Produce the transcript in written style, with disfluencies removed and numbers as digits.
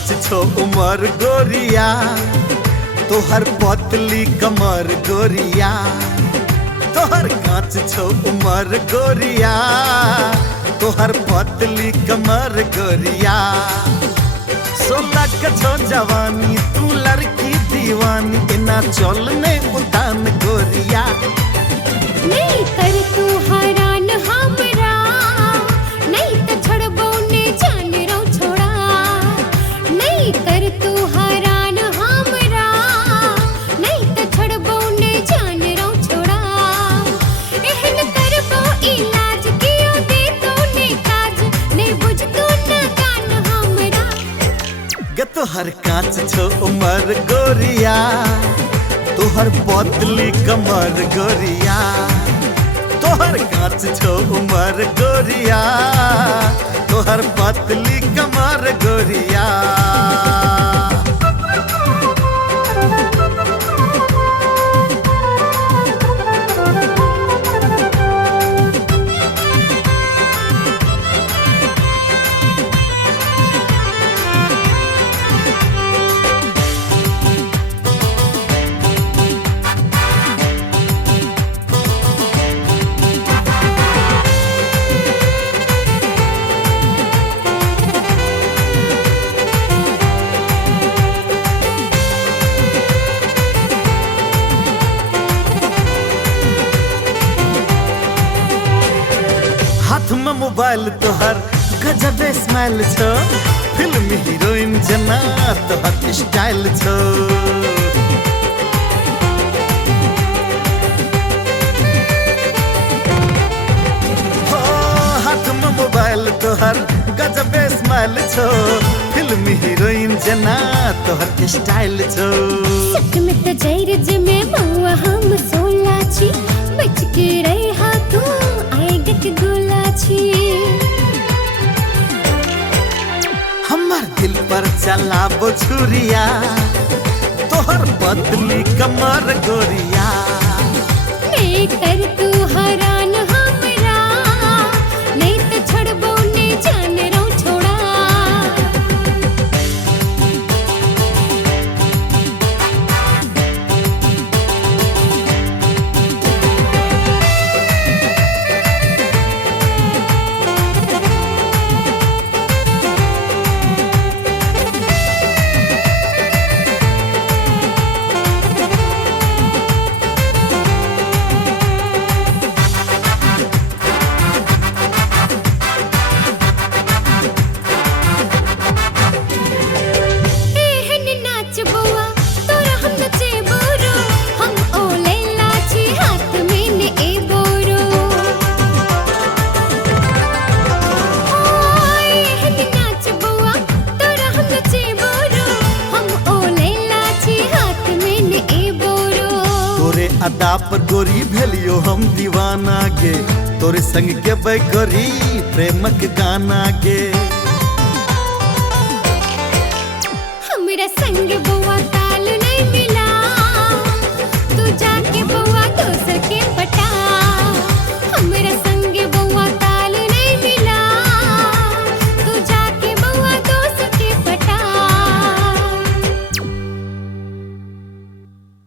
कांच छो उमर गोरिया, तोहर पतली कमर गोरिया। तोहर कांच छो उमर गोरिया, तोहर पतली कमर गोरिया। 16 के छो जवानी, तू लड़की दीवानी, इना चलने उतान गोरिया। नहीं कर तू हैरान हमरा, नहीं तो छड़बो ने जान रो छोड़ा। नहीं कर तू हैरान हमरा, नहीं तो छड़बो ने जान रो छोड़ा। एहन करबो इलाज कियो दे तो ने काज, नहीं बुझ तू न गान हमरा। गे तोहर कांच छो उमर गोरिया, तोहर पतली कमर गोरिया। तोहर कांच छो उमर गोरिया, तोहर पतली कमर गोरिया। हाथ में मोबाइल तोहर गजबे स्माइल छो, फिल्म हीरोइन जना तोहर स्टाइल छो। हो हाथ में मोबाइल तोहर गजबे स्माइल छो, फिल्म हीरोइन जना तोहर स्टाइल छो। सच में तो जैरज में महुआ हम सोला छी, बच के रहे हाथों आएगा के गोला छी। हमार दिल पर चलाबो छुरिया, तोहर पतली कमर गोरिया। नहीं कर तू हैरान हमरा, नहीं तो छड़बो ने जान रो छोड़ा। अदा पर गोरी भेलियो हम दीवाना गे, तोरे संग के गोरी प्रेमक गाना गे।